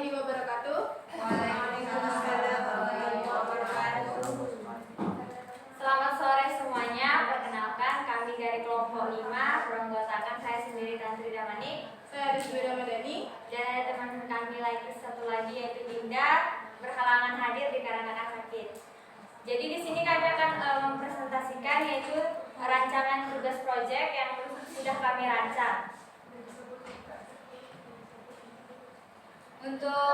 warahmatullahi wabarakatuh. Waalaikumsalam warahmatullahi wabarakatuh. Selamat sore semuanya. Perkenalkan, kami dari kelompok 5 beranggotakan saya sendiri Tantri Damani. Saya Rizwi Ramadhani. Dan ada teman kami lagi satu lagi yaitu Dinda berhalangan hadir dikarenakan sakit. Jadi di sini kami akan mempresentasikan yaitu rancangan tugas proyek yang sudah kami rancang. Untuk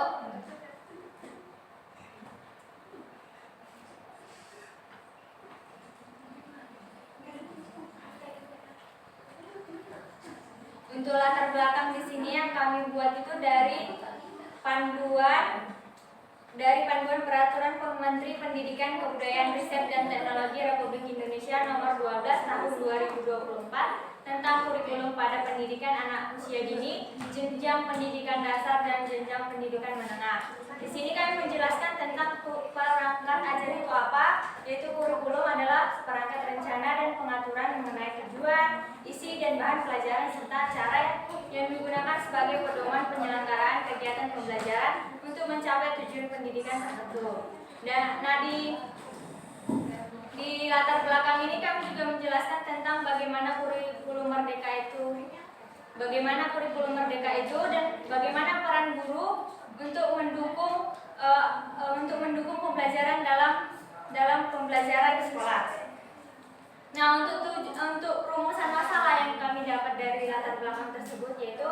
latar belakang di sini yang kami buat itu dari panduan Peraturan Menteri Pendidikan, Kebudayaan, Riset dan Teknologi Republik Indonesia Nomor 12 Tahun 2024 tentang kurikulum pada pendidikan anak usia dini, jenjang pendidikan dasar dan jenjang pendidikan menengah. Di sini kami menjelaskan tentang perangkat ajar itu apa, yaitu kurikulum adalah perangkat rencana dan pengaturan mengenai tujuan, isi dan bahan pelajaran serta cara yang digunakan sebagai pedoman penyelenggaraan kegiatan pembelajaran untuk mencapai tujuan pendidikan tertentu. Nah, di latar belakang ini kami juga menjelaskan tentang bagaimana kurikulum merdeka itu dan bagaimana peran guru untuk mendukung pembelajaran dalam pembelajaran di sekolah. Nah, untuk rumusan masalah yang kami dapat dari latar belakang tersebut yaitu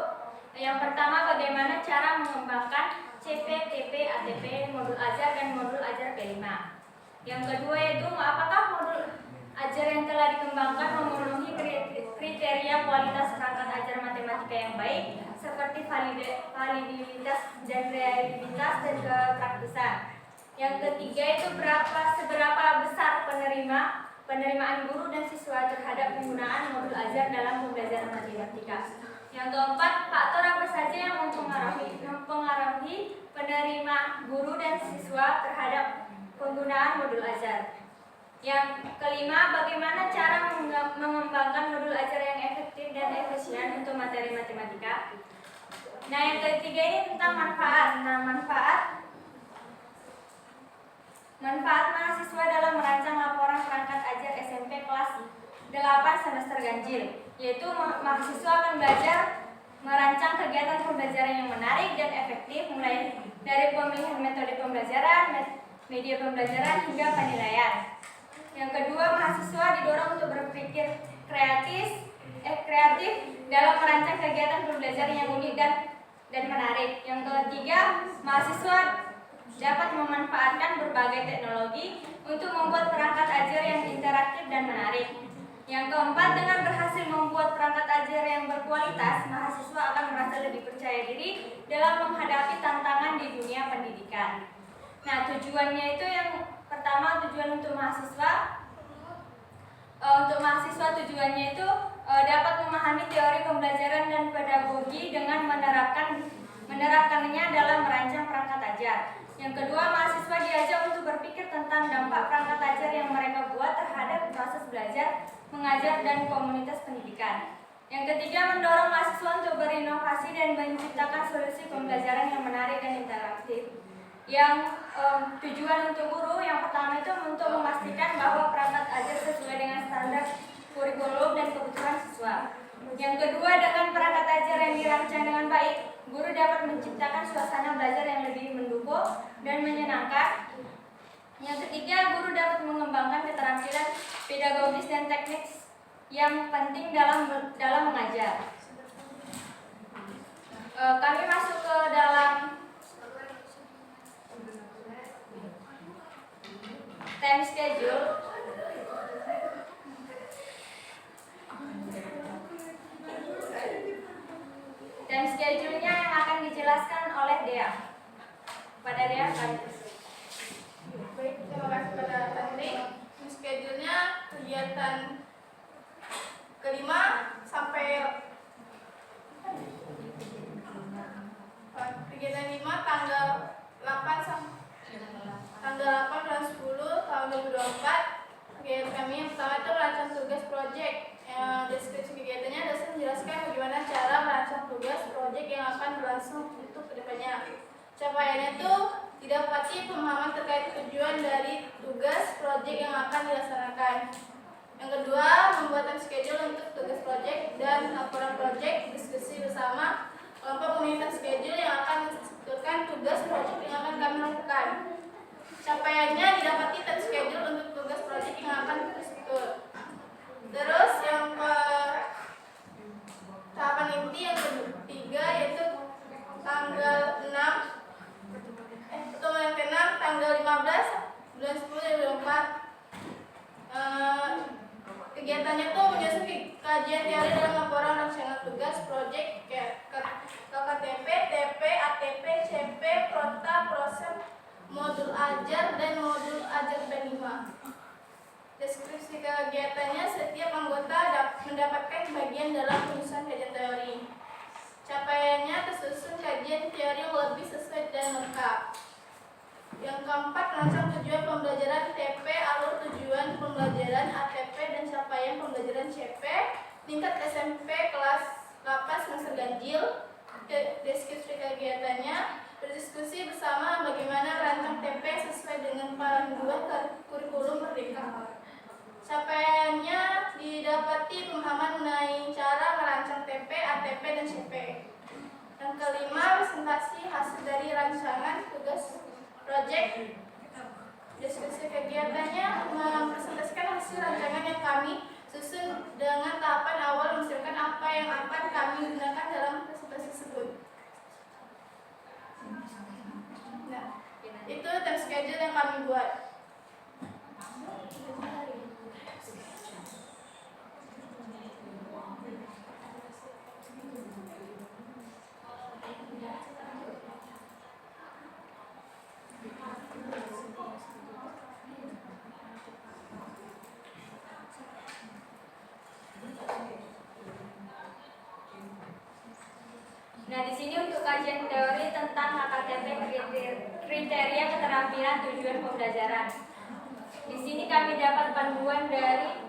yang pertama, bagaimana cara mengembangkan CP, TP, ATP, modul ajar dan modul ajar P5. Yang kedua yaitu apakah modul ajar yang telah dikembangkan memenuhi kriteria kualitas perangkat ajar matematika yang baik seperti validitas dan reliabilitas dan kepraktisan. Yang ketiga itu seberapa besar penerimaan guru dan siswa terhadap penggunaan modul ajar dalam pembelajaran matematika. Yang keempat, faktor apa saja yang mempengaruhi penerima guru dan siswa terhadap penggunaan modul ajar. Yang kelima, bagaimana cara mengembangkan modul ajar yang efektif dan efisien untuk materi matematika. Nah, yang ketiga ini tentang manfaat. Nah, manfaat mahasiswa dalam merancang laporan perangkat ajar SMP kelas 8 semester ganjil, yaitu mahasiswa akan belajar merancang kegiatan pembelajaran yang menarik dan efektif mulai dari pemilihan metode pembelajaran, media pembelajaran hingga penilaian. Yang kedua, mahasiswa didorong untuk berpikir kreatif dalam merancang kegiatan pembelajaran yang unik dan menarik. Yang ketiga, mahasiswa dapat memanfaatkan berbagai teknologi untuk membuat perangkat ajar yang interaktif dan menarik. Yang keempat, dengan berhasil membuat perangkat ajar yang berkualitas, mahasiswa akan merasa lebih percaya diri dalam menghadapi tantangan di dunia pendidikan. Nah, tujuannya itu yang pertama, tujuan untuk mahasiswa. Tujuannya itu dapat memahami teori pembelajaran dan pedagogi dengan menerapkannya dalam merancang perangkat ajar. Yang kedua, mahasiswa diajak untuk berpikir tentang dampak perangkat ajar yang mereka buat terhadap proses belajar, mengajar, dan komunitas pendidikan. Yang ketiga, mendorong mahasiswa untuk berinovasi dan menciptakan solusi pembelajaran yang menarik dan interaktif. Yang tujuan untuk guru, yang pertama itu untuk memastikan bahwa perangkat ajar sesuai dengan standar kurikulum dan kebutuhan siswa. Yang kedua, dengan perangkat ajar yang dirancang dengan baik, guru dapat menciptakan suasana belajar yang lebih mendukung dan menyenangkan. Yang ketiga, guru dapat mengembangkan keterampilan pedagogis dan teknik yang penting dalam mengajar. Kami masuk ke dalam time schedule. Time schedule-nya yang akan dijelaskan oleh Dea. Pada Dea, Baik, terima kasih pada Tantri. Schedule-nya kegiatan kelima sampai kegiatan 5 tanggal 8 bulan 10 tahun 2024. Kegiatan kami yang pertama itu merancang tugas proyek. Deskripsi kegiatannya dosen menjelaskan bagaimana cara merancang tugas proyek yang akan berlangsung untuk kedepannya. Capaiannya itu didapati pemahaman terkait tujuan dari tugas proyek yang akan dilaksanakan. Yang kedua, membuat schedule untuk tugas proyek dan laporan proyek, diskusi bersama kelompok mengenai schedule yang akan menentukan tugas proyek yang akan kami lakukan. Capaiannya didapati time schedule untuk tugas proyek yang akan terstruktur. Terus yang tahapan inti yang ketiga yaitu tanggal 6 pertemuan ke-6 tanggal 15 bulan 10 2024. Kegiatannya tuh menyusun kajian teori dalam laporan rancangan tugas proyek KKTP, TP, ATP, CP, Prota, Prosem, modul ajar dan modul ajar B5. Deskripsi kegiatannya, setiap anggota mendapatkan bagian dalam penyusunan kajian teori. Capaiannya tersusun kajian teori yang lebih sesuai dan lengkap. Yang keempat, merancang tujuan pembelajaran TP, alur tujuan pembelajaran ATP, dan capaian pembelajaran CP tingkat SMP kelas 8 semester ganjil. Deskripsi kegiatannya, berdiskusi bersama bagaimana rancang TP sesuai dengan panduan kurikulum merdeka. Capaiannya didapati pemahaman mengenai cara merancang TP, ATP, dan CP. Yang kelima, presentasi hasil dari rancangan tugas proyek. Diskusi kegiatannya mempresentasikan hasil rancangan yang kami susun dengan tahapan awal, menunjukkan apa yang akan kami gunakan dalam presentasi tersebut. Nah, itu time schedule yang kami buat. Nah, di sini untuk kajian teori tentang KKTP, kriteria keterampilan tujuan pembelajaran. Di sini kami dapat panduan dari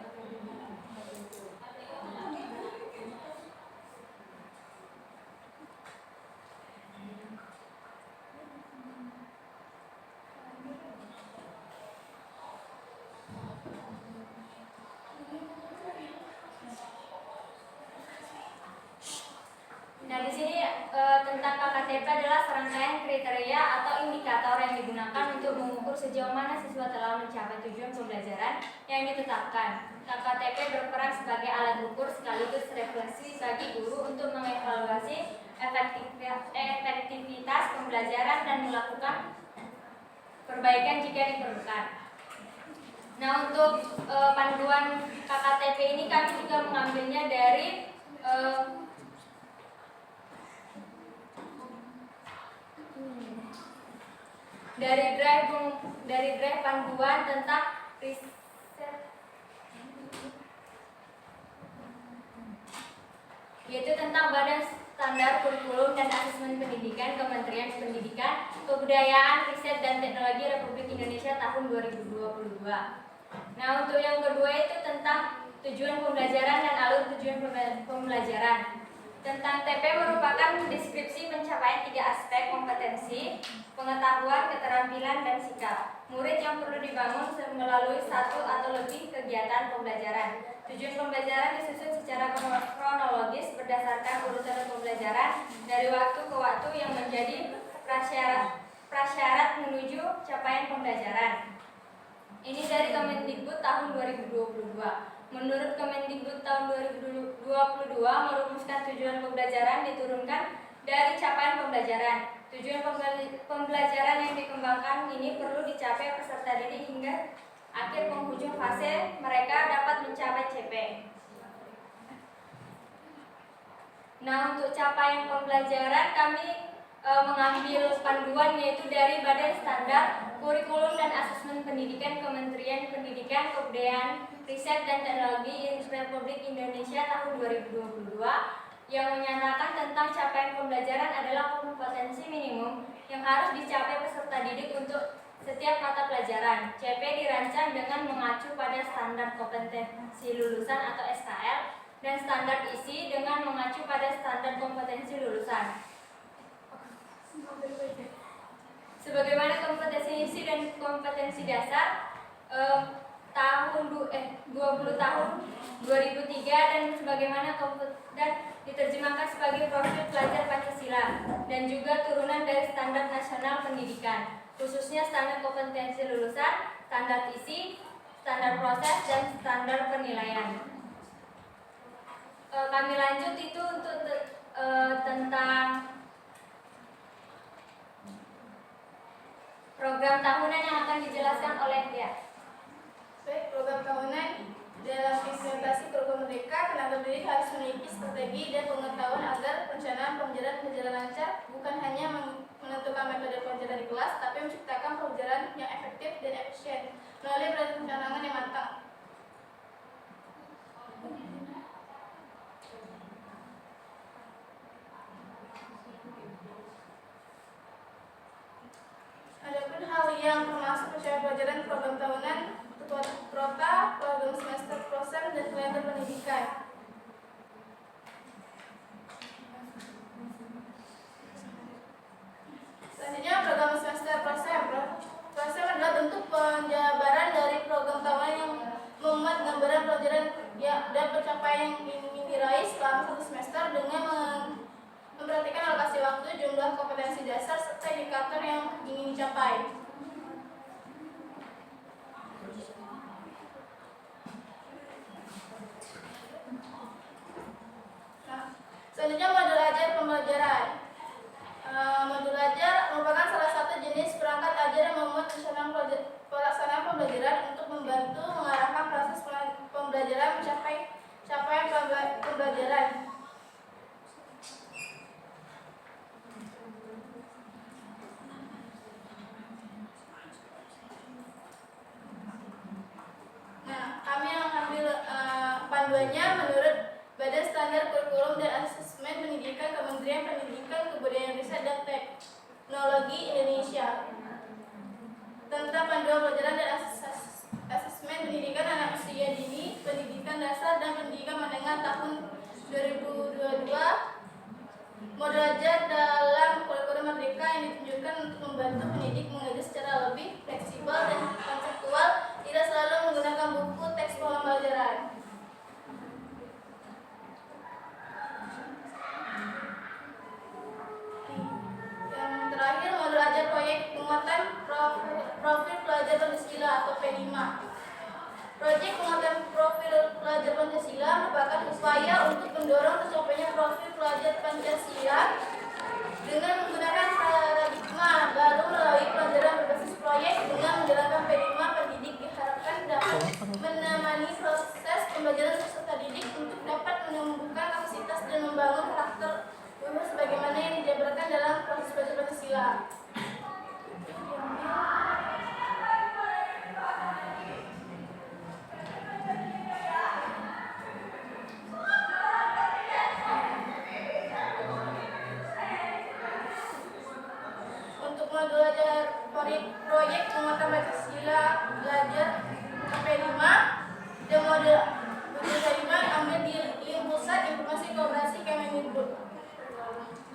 tentang KKTP adalah serangkaian kriteria atau indikator yang digunakan untuk mengukur sejauh mana siswa telah mencapai tujuan pembelajaran yang ditetapkan. KKTP berperan sebagai alat ukur sekaligus refleksi bagi guru untuk mengevaluasi efektivitas pembelajaran dan melakukan perbaikan jika diperlukan. Nah, untuk panduan KKTP ini kami juga mengambilnya dari drive panduan tentang riset, yaitu tentang Badan Standar Kurikulum dan Asesmen Pendidikan Kementerian Pendidikan, Kebudayaan, Riset dan Teknologi Republik Indonesia tahun 2022. Nah, untuk yang kedua itu tentang tujuan pembelajaran dan alur tujuan pembelajaran. Tentang TP merupakan deskripsi pencapaian 3 aspek kompetensi, pengetahuan, keterampilan, dan sikap murid yang perlu dibangun melalui satu atau lebih kegiatan pembelajaran. Tujuan pembelajaran disusun secara kronologis berdasarkan urutan pembelajaran dari waktu ke waktu yang menjadi prasyarat menuju capaian pembelajaran. Ini dari Kemendikbud tahun 2022. Menurut Kemendikbud tahun 2022 merumuskan tujuan pembelajaran diturunkan dari capaian pembelajaran. Tujuan pembelajaran yang dikembangkan ini perlu dicapai peserta didik hingga akhir penghujung fase mereka dapat mencapai CP. Nah, untuk capaian pembelajaran kami mengambil panduan yaitu dari Badan Standar Kurikulum dan Asesmen Pendidikan Kementerian Pendidikan, Kebudayaan, Riset dan Teknologi Republik Indonesia tahun 2022 yang menyatakan tentang capaian pembelajaran adalah kompetensi minimum yang harus dicapai peserta didik untuk setiap mata pelajaran. CP dirancang dengan mengacu pada standar kompetensi lulusan atau SKL dan standar isi dengan mengacu pada standar kompetensi lulusan. kompetensi dasar tahun 20 tahun 2003 dan sebagaimana dan diterjemahkan sebagai profil pelajar Pancasila dan juga turunan dari standar nasional pendidikan, khususnya standar kompetensi lulusan, standar isi, standar proses, dan standar penilaian. Kami lanjut itu untuk tentang program tahunan yang akan dijelaskan oleh dia. Baik, program tahunan dalam implementasi program Merdeka, tenaga pendidik harus memiliki strategi dan pengetahuan agar perencanaan pembelajaran berjalan lancar, bukan hanya menentukan metode pembelajaran di kelas, tapi menciptakan pembelajaran yang efektif dan efisien melalui perencanaan yang matang. Adapun hal yang termasuk pencapaian pelajaran program tahunan, prota, program semester prosen, dan kalender pendidikan. Selanjutnya program semester prosen. Prosen adalah bentuk penjabaran dari program tahunan yang memuat gambaran pelajaran dan pencapaian yang ingin diraih selama satu semester dengan memperhatikan alokasi waktu, jumlah kompetensi dasar, serta indikator yang ingin dicapai. Selanjutnya modul ajar pembelajaran. Modul ajar merupakan salah satu jenis perangkat ajar yang memuat pelaksanaan pembelajaran untuk membantu mengarahkan proses pembelajaran mencapai capaian pembelajaran. Nah, kami yang mengambil panduannya menurut Badan Standar Kurikulum dan Asesmen Pendidikan Kementerian Pendidikan, Kebudayaan, Riset, dan Teknologi Indonesia tentang panduan pelajaran dan asesmen pendidikan anak usia dini, pendidikan dasar, dan pendidikan menengah tahun 2022. Modul ajar dalam kurikulum Merdeka yang ditunjukkan untuk membantu pendidik mengajar secara lebih fleksibel dan konseptual, tidak selalu menggunakan buku teks pembelajaran. Terakhir, modul ajar proyek penguatan profil pelajar Pancasila atau P5. Proyek penguatan profil pelajar Pancasila merupakan upaya untuk mendorong tercapainya profil pelajar Pancasila dengan menggunakan paradigma baru melalui pelajaran berbasis proyek. Dengan menjalankan P5, pendidik diharapkan dapat menemani proses pembelajaran peserta didik untuk dapat menumbuhkan kapasitas dan membangun karakter sebagaimana yang dijabarkan dalam proses belajar Pancasila. Untuk modul ajar proyek penguatan Pancasila belajar P5 dan modul P5 ambil di link pusat informasi kolaborasi Kemendikbud.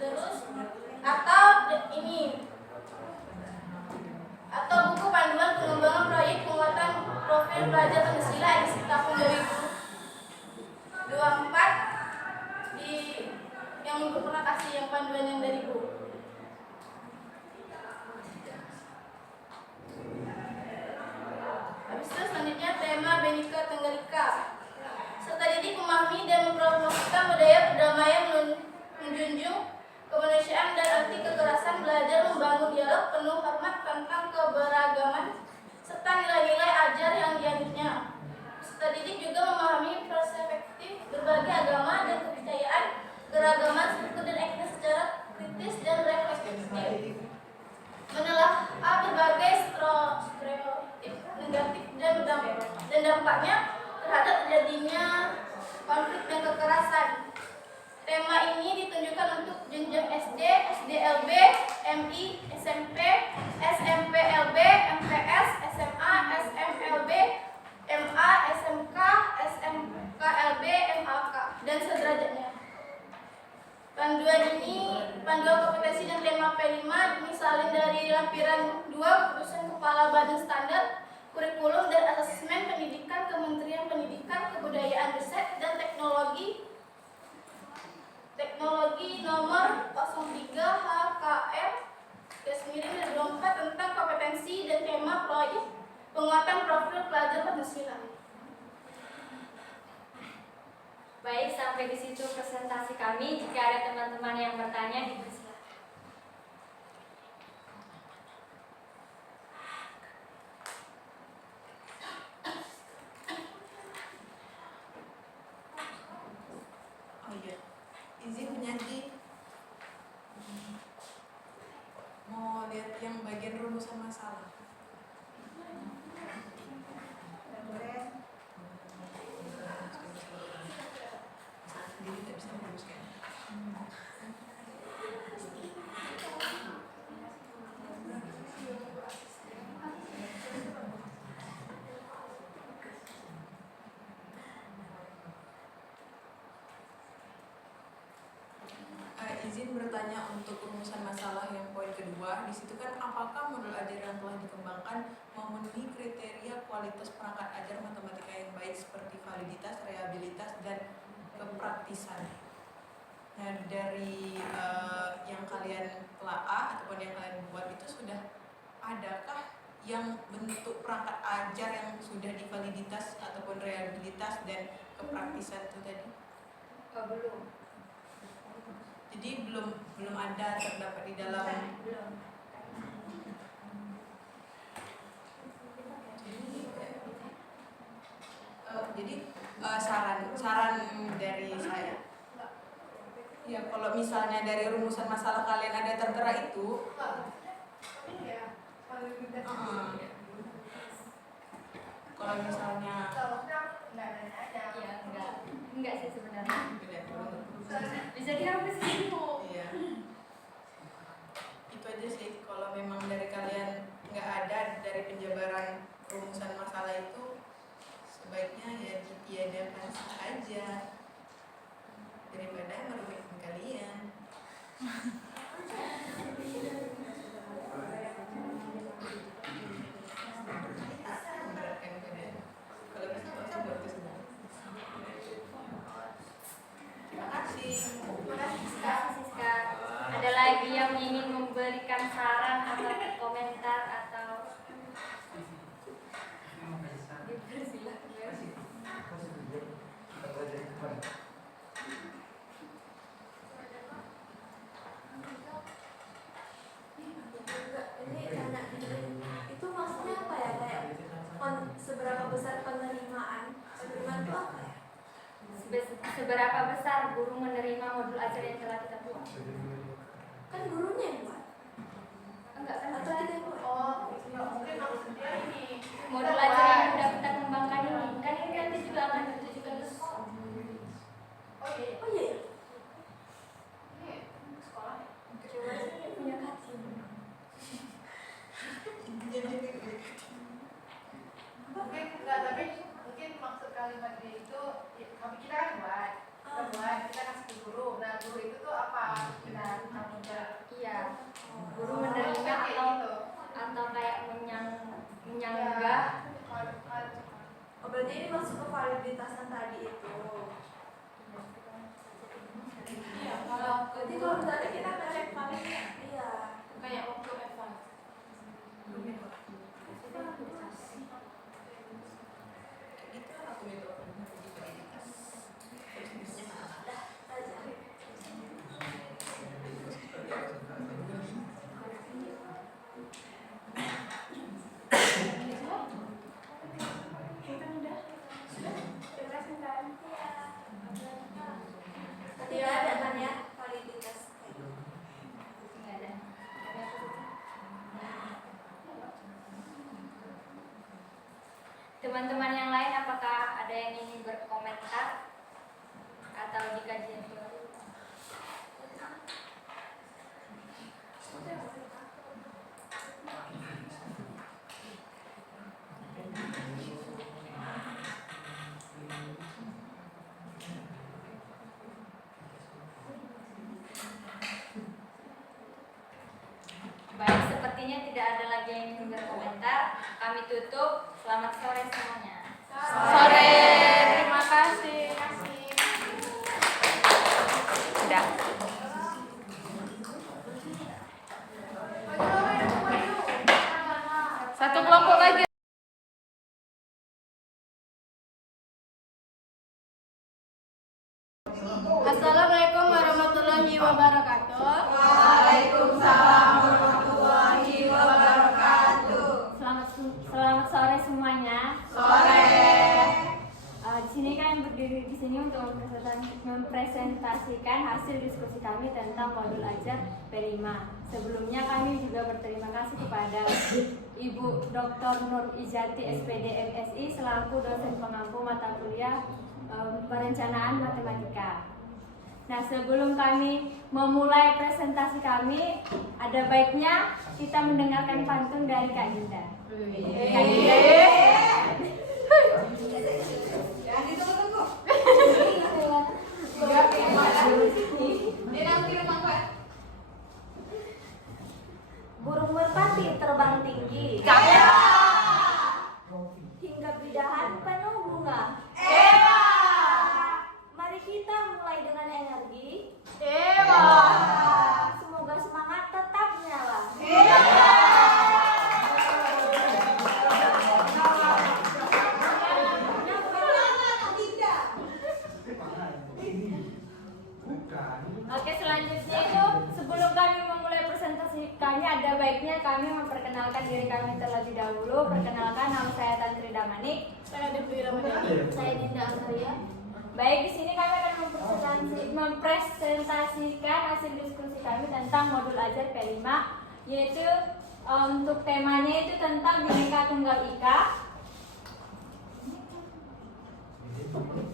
Terus atau buku panduan pengembangan proyek penguatan profil pelajar Pancasila edisi tahun 2024 yang Ibu pernah kasih yang panduan yang dari Bu. Habis itu selanjutnya tema Bhinneka Tunggal Ika. Serta didik memahami dan mempromosikan budaya perdamaian, menjunjung kemanusiaan dan anti kekerasan, belajar membangun dialog penuh hormat tentang keberagaman serta nilai-nilai ajar yang dianutnya. Peserta didik juga memahami perspektif berbagai agama dan kepercayaan, keragaman suku dan etnis secara kritis dan reflektif, menelaah berbagai stereotip negatif dan dampaknya terhadap terjadinya konflik dan kekerasan. Tema ini ditunjukkan untuk jenjang SD, SDLB, MI, SMP, SMPLB, MTS, SMA, SMLB, MA, SMK, SMKLB, MAK, dan sederajatnya. Panduan ini P5 misalin dari lampiran 2 Keputusan Kepala Badan Standar Kurikulum dan Asesmen Pendidikan Kementerian Pendidikan, Kebudayaan, Riset dan Teknologi nomor 03 HKM /2004 tentang kompetensi dan tema proyek penguatan profil pelajar Pancasila. Baik, sampai di situ presentasi kami. Jika ada teman-teman yang bertanya, dipersilakan. Oh iya, izin penyanyi mau lihat yang bagian rumusan masalah. Sendiri tidak bisa merumuskan. Izin bertanya untuk rumusan masalah yang poin kedua. Di situ kan apakah modul ajar yang telah dikembangkan memenuhi kriteria kualitas perangkat ajar matematika yang baik seperti validitas, reliabilitas, dan kepraktisan. Nah, dari yang kalian telaah ataupun yang kalian buat itu sudah adakah yang bentuk perangkat ajar yang sudah divaliditas ataupun reliabilitas dan kepraktisan itu tadi? Oh, belum. Jadi belum ada terdapat di dalam. Belum. Jadi saran dari saya. Ya, kalau misalnya dari rumusan masalah kalian ada tertera itu, kalau misalnya Ya, enggak sih sebenarnya. Bisa dihapus dulu. Iya. Itu aja sih. Kalau memang dari kalian nggak ada dari penjabaran rumusan masalah itu, sebaiknya ya ditiadakan saja daripada merugikan kalian. Memberatkan kalian. Kalau bisa nggak usah buat itu semua. Terima kasih. Terima kasih Siska. Ada lagi yang ingin memberikan saran atau komentar atau Ini tanya itu maksudnya apa ya, kayak seberapa besar penerimaan itu apa ya? seberapa besar guru menerima modul ajar yang telah kita buat? Kan gurunya yang buat Enggak kan? atau kita yang buat? Oh, mungkin maksudnya ini Modul ajar yang sudah kita kembangkan ini kan ini nanti juga akan ditujukan ke sekolah. Oh iya. Oh iya, Ini sekolah. coba saya punya kaci. Mungkin enggak, tapi mungkin maksud kalimat dia itu kami kita kan kita kasih ke guru. Nah, guru itu tuh apa? Kita kamu Iya. Guru menerima atau kayak menyanggah. Oh berarti ini masuk ke validitasan tadi itu. Iya, kalau Berarti kalau misalnya kita ngecek valid, iya. kayak waktu eval. Itu aku itu validitas. Tidak ada kan ya validitas. Enggak ada. Teman-teman yang lain apakah ada yang ingin berkomentar atau di kajian teori? sepertinya tidak ada lagi yang ingin berkomentar. Kami tutup. Selamat sore semuanya. Sore. Terima kasih. Udah. Satu kelompok lagi. Assalamualaikum warahmatullahi wabarakatuh. Waalaikumsalam warahmatullahi wabarakatuh. Selamat sore semuanya. Sore. Di sini kami berdiri di sini untuk mempresentasikan hasil diskusi kami tentang modul ajar P5. Sebelumnya kami juga berterima kasih kepada Ibu Dr. Nur Izati SPD MSI selaku dosen pengampu mata kuliah perencanaan matematika. Nah, sebelum kami memulai presentasi kami, ada baiknya kita mendengarkan pantun dari Kak Dinda. Kak Dinda. Burung merpati terbang tinggi. Hingga bidahan penuh bunga. Mari kita mulai dengan energi. Semoga semangat tetap menyala. Oke, selanjutnya itu sebelum kami memulai presentasi kami, ada baiknya kami memperkenalkan diri kami terlebih dahulu. Perkenalkan, nama saya Tantri Damanik. Saya Devi Ramadhani. Saya Dinda Antaria. Baik, di sini kami akan mempresentasikan hasil diskusi kami tentang modul ajar P5, yaitu untuk temanya itu tentang Bhinneka Tunggal Ika.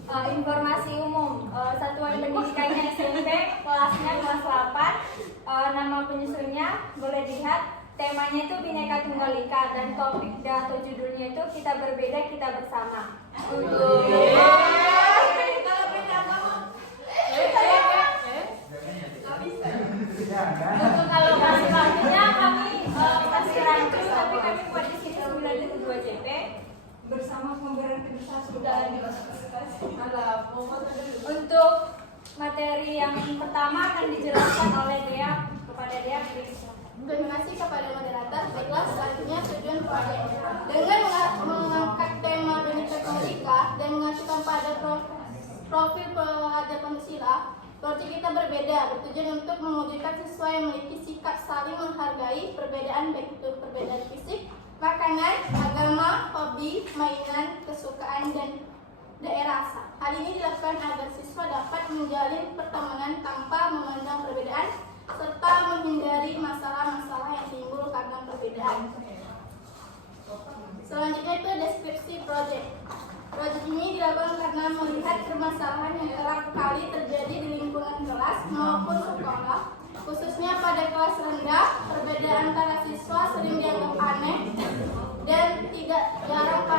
Informasi umum, satuan pendidikannya SMP, kelasnya kelas 8. Nama penyusunnya boleh dilihat. Temanya itu Bhinneka Tunggal Ika dan topik atau judulnya itu Kita Berbeda Kita Bersama. Untuk kalau kelas selanjutnya kami masih lanjut, tapi kami buat di sini 92 JP bersama pemberian kedua sudah Untuk materi yang pertama akan dijelaskan oleh Dea kepada Dea. Terima kasih kepada moderator. Baiklah, selanjutnya tujuan proyek. Dengan mengangkat tema Bhinneka Tunggal Ika dan mengacukan pada profil pelajar Pancasila, proyek kita berbeda bertujuan untuk mewujudkan siswa yang memiliki sikap saling menghargai perbedaan, baik itu perbedaan fisik, makanan, agama, hobi, mainan, kesukaan, dan daerah asal. Hal ini dilakukan agar siswa dapat menjalin pertemanan tanpa memandang perbedaan serta menghindari masalah-masalah yang timbul karena perbedaan. Selanjutnya itu deskripsi proyek. Proyek ini dilakukan karena melihat permasalahan yang kerap kali terjadi di lingkungan kelas maupun sekolah, khususnya pada kelas rendah. Perbedaan antara siswa sering dianggap aneh dan tidak jarang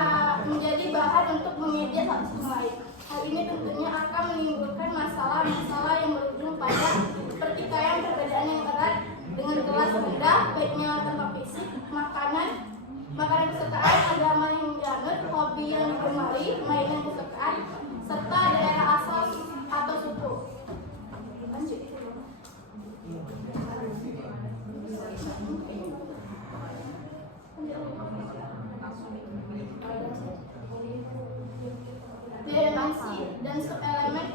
menjadi bahan untuk mengejek satu sama lain. Hal ini tentunya akan menimbulkan masalah-masalah yang berujung pada pertikaian perbedaan yang erat dengan kelas rendah, baiknya tanpa fisik, makanan kesukaan, agama yang dianut, hobi yang digemari, mainan kesukaan, serta daerah asal atau suku. Lanjut. Dimensi dan subelemen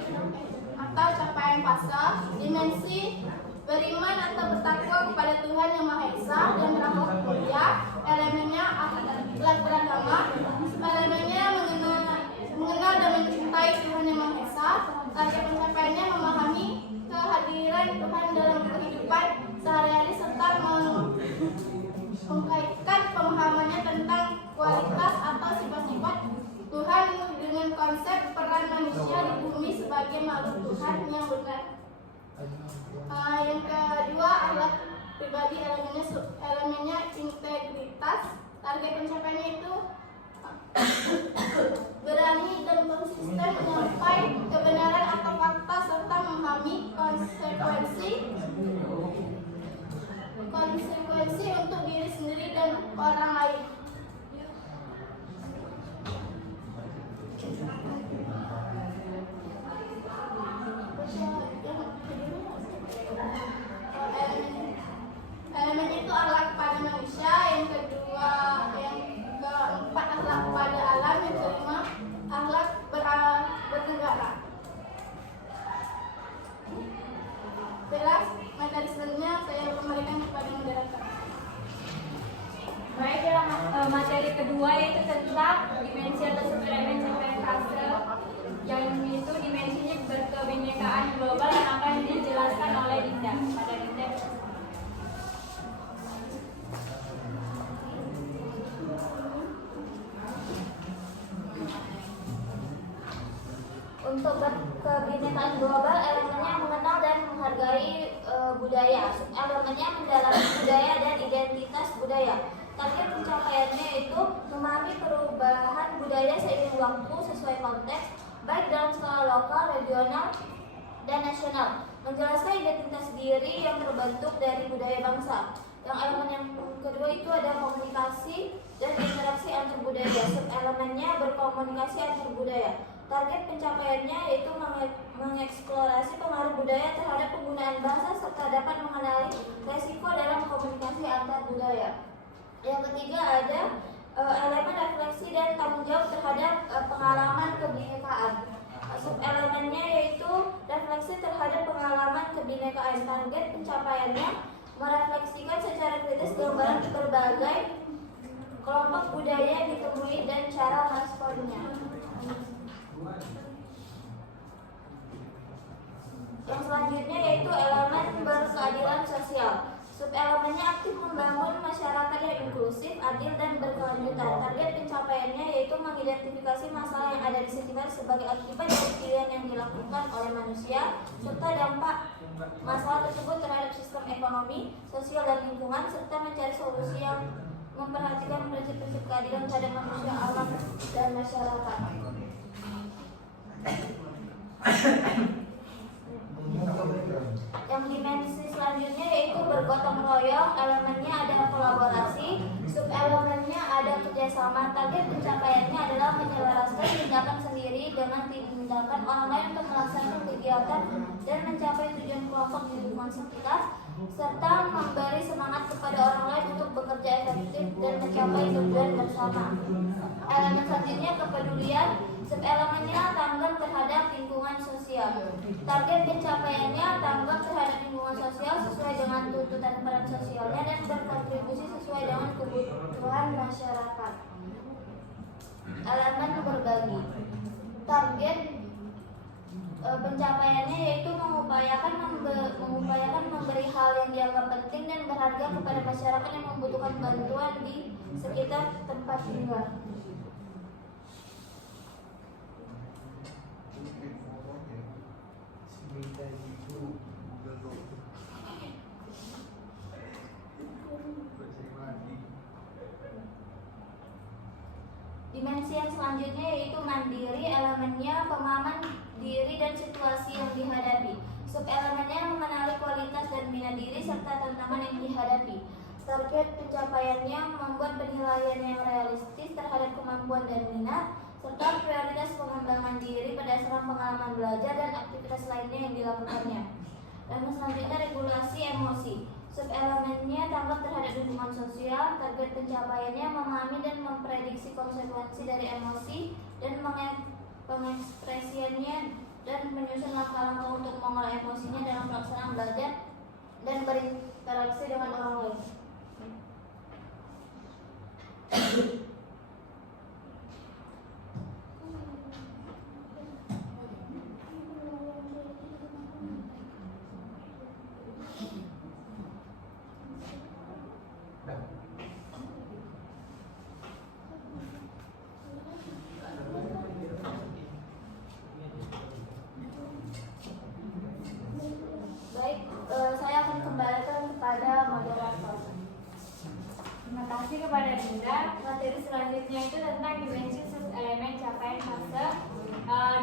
atau capaian fase. Dimensi beriman atau bertakwa kepada Tuhan Yang Maha Esa dan berakhlak mulia. Elemennya akhlak beragama. Elemennya mengenal dan mencintai Tuhan Yang Maha Esa. Target pencapaiannya memahami kehadiran Tuhan dalam kehidupan sehari-hari serta mengkaitkan pemahamannya tentang kualitas atau sifat-sifat Tuhan dengan konsep peran manusia di bumi sebagai makhluk Tuhan yang benar. Yang kedua adalah pribadi, elemennya integritas. Target pencapaiannya itu berani dan konsisten menyampaikan kebenaran atau fakta serta memahami konsekuensi untuk diri sendiri dan orang lain. Elemen itu akhlak pada manusia, yang kedua, yang keempat akhlak pada alam, yang kelima akhlak bernegara. Jelas mekanismenya saya kembalikan kepada moderator. Baik, dalam materi kedua yaitu tentang dimensi atau subelemen capaian fase, yang itu dimensinya berkebinekaan global yang akan dijelaskan oleh Dinda. Pada Dinda. Untuk kebinekaan global, elemennya mengenal dan menghargai budaya. Elemennya mendalami budaya dan identitas budaya. Target pencapaiannya itu memahami perubahan budaya seiring waktu sesuai konteks, baik dalam skala lokal, regional, dan nasional. Menjelaskan identitas diri yang terbentuk dari budaya bangsa. Yang elemen yang kedua itu ada komunikasi dan interaksi antar budaya. Subelemennya berkomunikasi antar budaya. Target pencapaiannya yaitu mengeksplorasi pengaruh budaya terhadap penggunaan bahasa serta dapat mengenali resiko dalam komunikasi antar budaya. Yang ketiga ada elemen refleksi dan tanggung jawab terhadap pengalaman kebinekaan. Subelemennya yaitu refleksi terhadap pengalaman kebinekaan. Target pencapaiannya merefleksikan secara kritis gambaran berbagai kelompok budaya yang ditemui dan cara meresponnya. Yang selanjutnya yaitu elemen berkeadilan sosial. Subelemennya aktif membangun masyarakat yang inklusif, adil, dan berkelanjutan. Target pencapaiannya yaitu mengidentifikasi masalah yang ada di sekitar sebagai akibat dari pilihan yang dilakukan oleh manusia, serta dampak masalah tersebut terhadap sistem ekonomi, sosial, dan lingkungan, serta mencari solusi yang memperhatikan prinsip-prinsip keadilan terhadap manusia, alam, dan masyarakat. Yang dimensi selanjutnya yaitu bergotong royong. Elemennya ada kolaborasi, subelemennya ada kerjasama. Target pencapaiannya adalah menyelaraskan tindakan sendiri dengan tindakan orang lain untuk melaksanakan kegiatan dan mencapai tujuan kelompok di lingkungan sekitar, serta memberi semangat kepada orang lain untuk bekerja efektif dan mencapai tujuan bersama. Elemen selanjutnya kepedulian. Subelemennya tanggap terhadap lingkungan sosial. Target pencapaiannya tanggap terhadap lingkungan sosial sesuai dengan tuntutan peran sosialnya dan berkontribusi sesuai dengan kebutuhan masyarakat. Elemen berbagi. Target pencapaiannya yaitu mengupayakan memberi hal yang dianggap penting dan berharga kepada masyarakat yang membutuhkan bantuan di sekitar tempat tinggal. Dimensi yang selanjutnya yaitu mandiri. Elemennya pemahaman diri dan situasi yang dihadapi. Subelemennya mengenali kualitas dan minat diri serta tantangan yang dihadapi. Target pencapaiannya membuat penilaian yang realistis terhadap kemampuan dan minat, serta prioritas pengembangan diri berdasarkan pengalaman belajar dan aktivitas lainnya yang dilakukannya. Dan selanjutnya regulasi emosi. Subelemennya tanggap terhadap lingkungan sosial. Target pencapaiannya memahami dan memprediksi konsekuensi dari emosi dan pengekspresiannya dan menyusun langkah-langkah untuk mengolah emosinya dalam pelaksanaan belajar dan berinteraksi dengan orang lain. Saya akan kembalikan kepada moderator. Terima kasih kepada Dinda. Materi selanjutnya itu tentang dimensi subelemen capaian fase.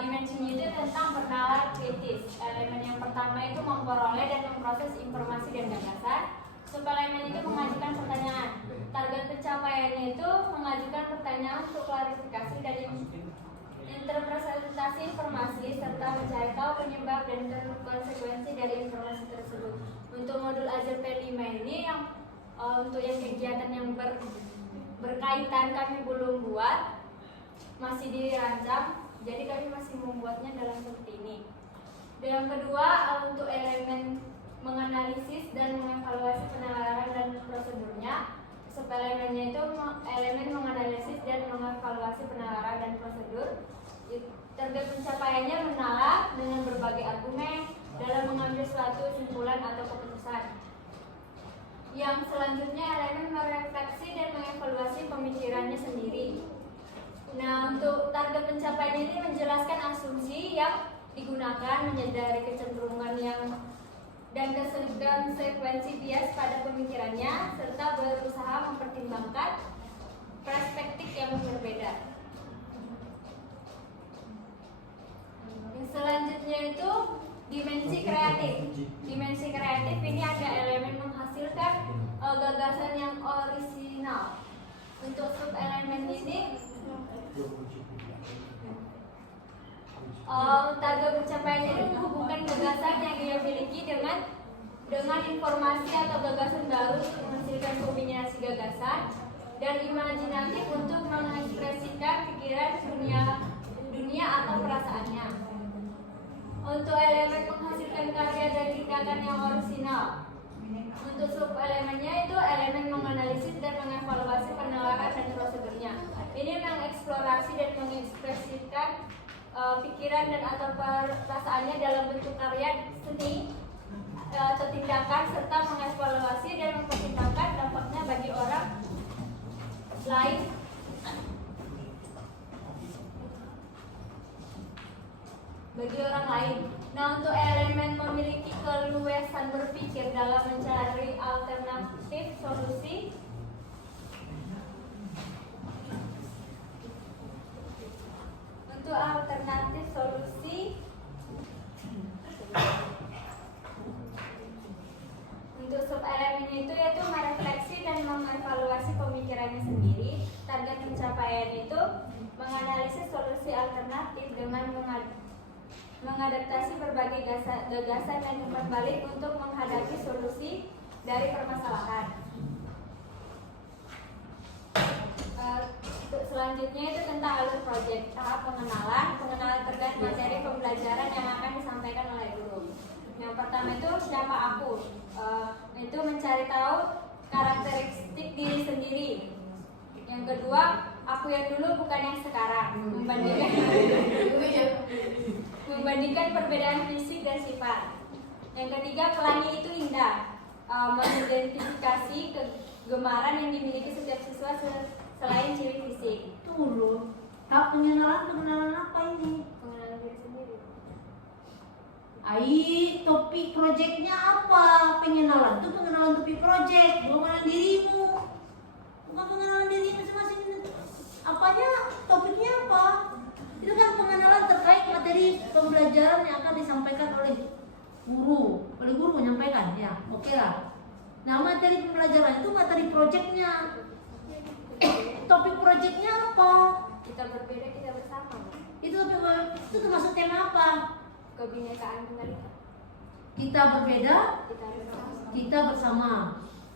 Dimensinya itu tentang bernalar kritis. Elemen yang pertama itu memperoleh dan memproses informasi dan gagasan. Subelemen itu mengajukan pertanyaan. pencapaiannya itu mengajukan pertanyaan untuk klarifikasi dari interpretasi informasi serta mencari tahu penyebab dan konsekuensi dari informasi tersebut. Untuk modul ajar P5 ini yang untuk yang kegiatan yang berkaitan kami belum buat, masih dirancang, jadi kami masih membuatnya dalam seperti ini. Dan yang kedua untuk elemen menganalisis dan mengevaluasi penalaran dan prosedurnya. Elemennya itu elemen menganalisis dan mengevaluasi penalaran dan prosedur. Target pencapaiannya menalar dengan berbagai argumen dalam mengambil suatu kesimpulan atau keputusan. Yang selanjutnya elemen merefleksi dan mengevaluasi pemikirannya sendiri. Nah, untuk target pencapaian ini menjelaskan asumsi yang digunakan, menyadari kecenderungan yang dan konsekuensi bias pada pemikirannya, serta berusaha mempertimbangkan perspektif yang berbeda. Yang selanjutnya itu dimensi kreatif. Dimensi kreatif ini ada elemen menghasilkan gagasan yang orisinal. Untuk sub elemen ini target pencapaiannya itu menghubungkan gagasan yang ia miliki dengan informasi atau gagasan baru untuk menghasilkan kombinasi gagasan dan imajinatif untuk mengekspresikan pikiran dunia atau perasaannya. Untuk elemen menghasilkan karya dan tindakan yang orisinal. Untuk sub elemennya itu elemen menganalisis dan mengevaluasi penalaran dan prosedurnya. Ini mengeksplorasi dan mengekspresikan pikiran dan atau perasaannya dalam bentuk karya seni atau tindakan, serta mengevaluasi dan mempertimbangkan dampaknya bagi orang lain. Nah, untuk elemen memiliki keluasan berpikir dalam mencari alternatif solusi. Untuk alternatif solusi, untuk sub elemen itu yaitu merefleksi dan mengevaluasi pemikirannya sendiri. Target pencapaian itu menganalisis solusi alternatif dengan mengadaptasi berbagai gagasan dan umpan balik untuk menghadapi solusi dari permasalahan. Selanjutnya itu tentang alur proyek. Tahap pengenalan terkait materi pembelajaran yang akan disampaikan oleh guru. Yang pertama itu siapa aku, itu mencari tahu karakteristik diri sendiri. Yang kedua, aku yang dulu bukan yang sekarang, membandingkan perbedaan fisik dan sifat. Yang ketiga, pelangi itu indah, mengidentifikasi kegemaran yang dimiliki setiap siswa selain ciri fisik. Dulu, tahap pengenalan apa ini? Pengenalan diri sendiri. Topik proyeknya apa? Pengenalan itu pengenalan topik proyek, bukan pengenalan dirimu. Bukan pengenalan diri masing-masing. Apanya? Topiknya apa? Itu kan pengenalan terkait materi pembelajaran yang akan disampaikan oleh guru. Oleh guru menyampaikan, ya, oke lah. Nah, materi pembelajaran itu materi proyeknya. Topik proyeknya apa? Kita berbeda, kita bersama. Itu termasuk tema apa? Kebinekaan tunggal ika. Kita berbeda, Kita bersama. kita bersama.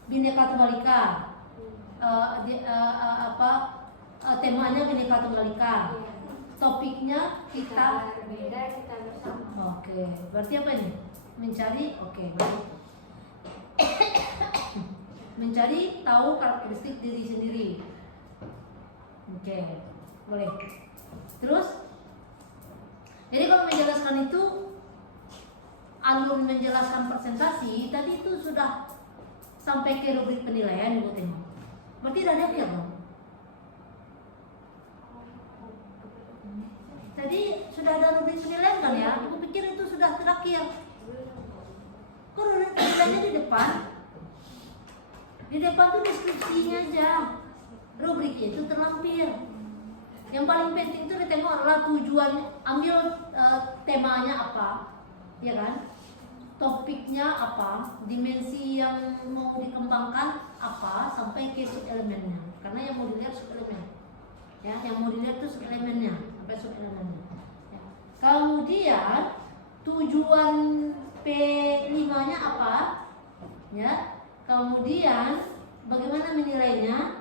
Bhinneka Tunggal Ika. Temanya Bhinneka Tunggal Ika. Iya. Topiknya kita. berbeda, kita bersama. Oke, berarti apa ini? Mencari, oke, baik. Mencari tahu karakteristik diri sendiri. Oke, boleh. Terus, jadi kalau menjelaskan itu, alur menjelaskan presentasi tadi itu sudah sampai ke rubrik penilaian, Ibu tengok. Berarti udah ada ya, Bang? Tadi sudah ada rubrik penilaian kan ya? Aku pikir itu sudah terakhir. Kok rubrik penilaiannya di depan? Di depan tuh deskripsinya aja. Rubriknya itu terlampir. Yang paling penting itu ditengok adalah tujuan, ambil temanya apa, ya kan? Topiknya apa, dimensi yang mau dikembangkan apa, sampai ke sub elemennya. karena yang mau dilihat suplemen. Ya, yang mau dilihat itu suplemennya, sampai suplemennya. Ya. Kemudian tujuan P5-nya apa? Ya. Kemudian bagaimana menilainya?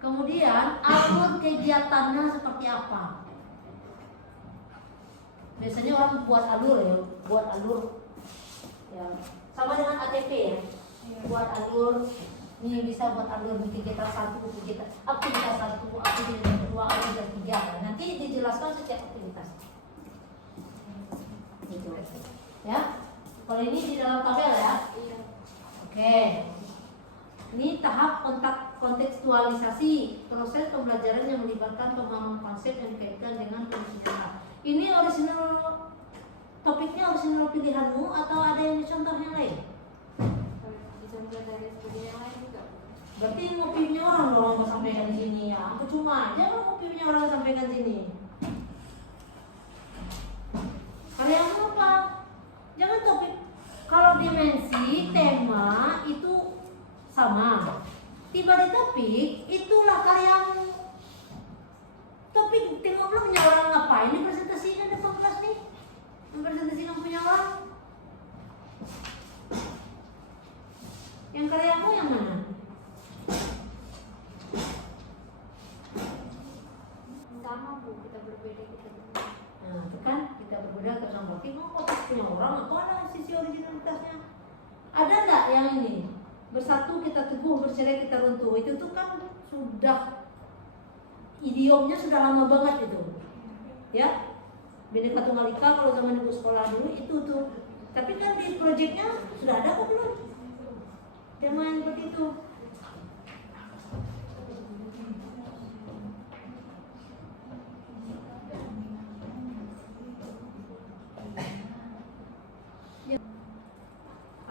Kemudian alur kegiatannya seperti apa? Biasanya orang buat alur ya, buat alur ya. Sama dengan ATP ya. Buat alur, ini bisa buat alur di kegiatan 1, aktivitas 1, aktivitas 2, aktivitas 3. Nanti dijelaskan setiap aktivitas. Gitu. Ya. Kalau ini di dalam tabel ya. Oke. Ini tahap kontekstualisasi proses pembelajaran yang melibatkan pemahaman konsep yang dikaitkan dengan kondisi nyata. Ini original topiknya, original pilihanmu atau ada yang dicontoh yang lain? Dicontoh dari studi yang lain juga. Berarti ngopinya orang dong mau sampaikan di sini ya. Aku cuma aja kalau ngopinya orang sampaikan sini. Karyamu apa? Jangan topik. Kalau dimensi, tema itu sama. Tiba di topik, itulah karyamu. Topik tengoklah punya orang ngapain ini presentasikan depan kelas nih. Mempresentasikan punya orang. Yang karyamu yang mana? Sama Bu, kita berbeda kita. Nah, itu kan kita berbeda terus berarti mau punya orang apa lah sisi originalitasnya? Ada nggak yang ini? Bersatu kita teguh, bercerai kita runtuh. Itu tuh kan sudah idiomnya sudah lama banget itu. Ya. Bhinneka Tunggal Ika kalau zaman ibu sekolah dulu itu tuh. Tapi kan di proyeknya sudah ada kok belum? Tema yang seperti itu.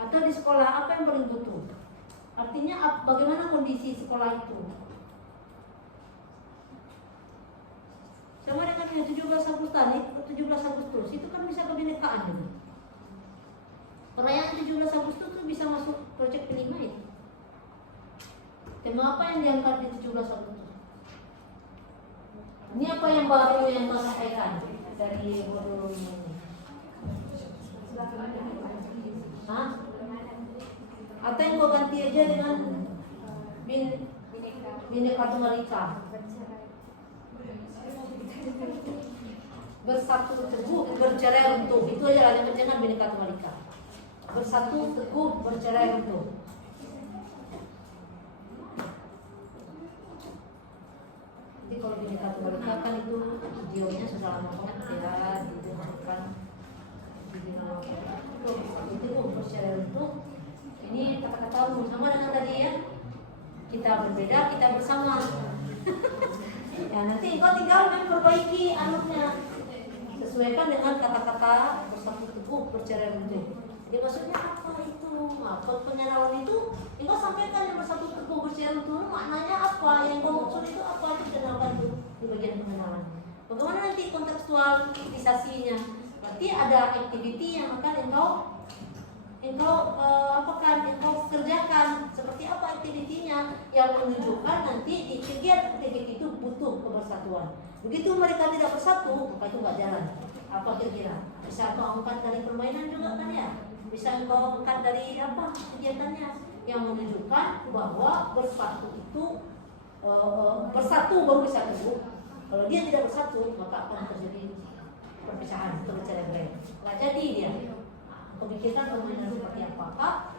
Atau di sekolah apa yang paling butuh? Artinya bagaimana kondisi sekolah itu? Sama dengan yang 17 Agustus itu kan bisa kebinekaan gitu. Perayaan 17 Agustus itu bisa masuk proyek P5 itu. Tema apa yang diangkat di 17 Agustus? Ini apa yang baru yang mau sampaikan dari modul ini? Hah? Atau yang gua ganti aja dengan Bhinneka Tunggal Ika. Bersatu teguh, bercerai runtuh. Itu aja lah yang dengan Bhinneka Tunggal Ika. Bersatu teguh, bercerai runtuh. Jadi kalau Bhinneka Tunggal Ika kan itu videonya sudah lama banget ya, dimasukkan itu bercerai runtuh. Ini kata-kata sama dengan tadi ya. Kita berbeda, kita bersama. Ya nanti engkau tinggal memperbaiki alurnya. Sesuaikan dengan kata-kata bersatu teguh, bercerai runtuh. Jadi maksudnya apa itu? Apa pengenalan itu? Engkau sampaikan yang bersatu teguh, bercerai runtuh. Maknanya apa? Yang kau maksud itu apa? Dikenalkan dulu di bagian pengenalan. Bagaimana nanti kontekstualisasinya? Berarti ada activity yang akan engkau kerjakan. Seperti apa aktivitinya yang menunjukkan nanti di kegiatan itu butuh kebersatuan. Begitu mereka tidak bersatu, maka itu nggak jalan. Apa kira-kira? Bisa engkau angkat dari permainan juga kan ya? Bisa engkau angkat dari apa kegiatannya yang menunjukkan bahwa bersatu itu bersatu baru bisa teguh. Kalau dia tidak bersatu, maka akan terjadi perpecahan atau bercerai-berai. Nggak jadi dia. Memikirkan permainan seperti apakah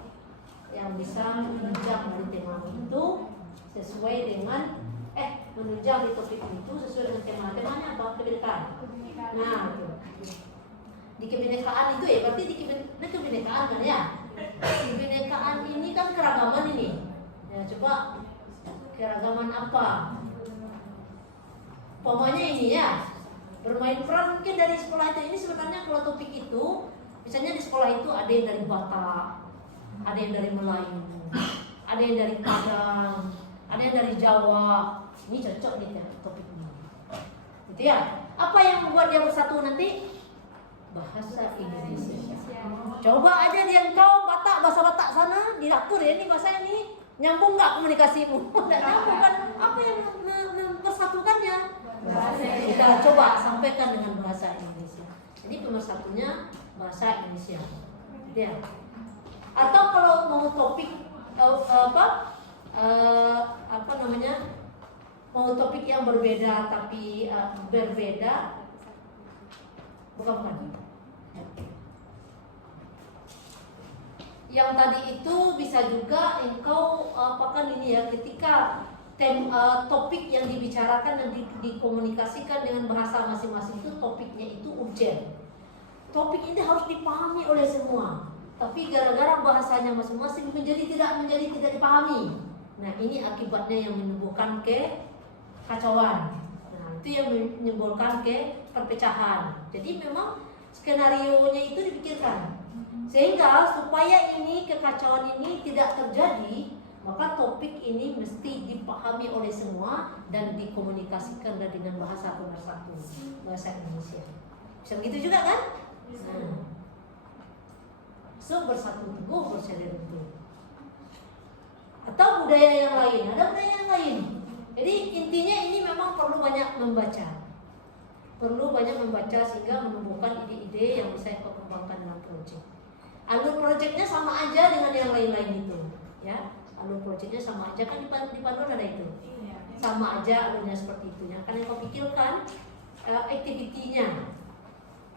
yang bisa menunjang dari tema itu sesuai dengan menunjang di topik itu sesuai dengan temanya apa? Kebinekaan. Nah, itu. Di kebinekaan itu ya berarti di kebinekaan kan ya. Kebinekaan ini kan keragaman ini. Ya coba keragaman apa? Pokoknya ini ya bermain peran mungkin dari sekolah itu. Ini sebenarnya kalau topik itu misalnya di sekolah itu ada yang dari Batak, ada yang dari Melayu, ada yang dari Padang, ada yang dari Jawa. Ini cocok nih ya topik ini. Gitu ya. Apa yang membuat dia bersatu nanti? Bahasa Indonesia. Coba aja dia engkau Batak, bahasa Batak sana diatur ya ini bahasa ini. Nyambung nggak komunikasimu? Nggak nyambung kan? Apa yang mempersatukannya? Kita coba sampaikan dengan bahasa Indonesia. Jadi pemersatunya bahasa Indonesia. Ya. Atau kalau mau topik apa namanya? Mau topik yang berbeda tapi berbeda, bukan. Yang tadi itu bisa juga engkau apakan ini ya, ketika topik yang dibicarakan dan dikomunikasikan dengan bahasa masing-masing itu topiknya itu urgent. Topik ini harus dipahami oleh semua. Tapi gara-gara bahasanya masing-masing menjadi tidak dipahami. Nah, ini akibatnya yang menimbulkan kekacauan. Nah, itu yang menimbulkan perpecahan. Jadi memang skenario-nya itu dipikirkan. Sehingga supaya ini kekacauan ini tidak terjadi, maka topik ini mesti dipahami oleh semua dan dikomunikasikan dengan bahasa pemersatu, bahasa Indonesia. Bisa begitu juga kan? So bersatu teguh bersatu teguh. Atau budaya yang lain, ada budaya yang lain. Jadi intinya ini memang perlu banyak membaca. Perlu banyak membaca sehingga menumbuhkan ide-ide yang bisa dikembangkan dalam proyek. Alur proyeknya sama aja dengan yang lain-lain itu, ya. Alur proyeknya sama aja kan di panduan ada itu. Sama aja alurnya seperti itu. Yang kalian kau pikirkan aktivitinya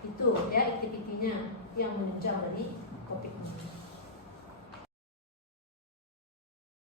itu ya, aktivitinya yang menunjang dari topik ini.